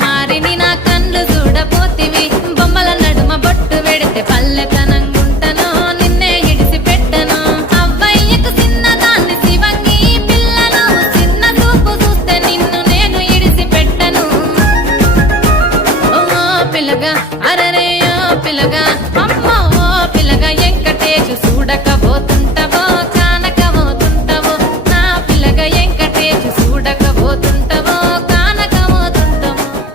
మారిని నా కళ్ళు చూడపోతివి బొమ్మల నడుమ బొట్టు వెడితే పల్లెతనంగుంటను నిన్నే ఇడిసి పెట్టను అవ్వయ్యకు చిన్నదాన్ని శివంగి పిల్లను చిన్న చూపు చూస్తే నిన్ను నేను ఇడిసి పెట్టను ఓ పిల్లగా అరే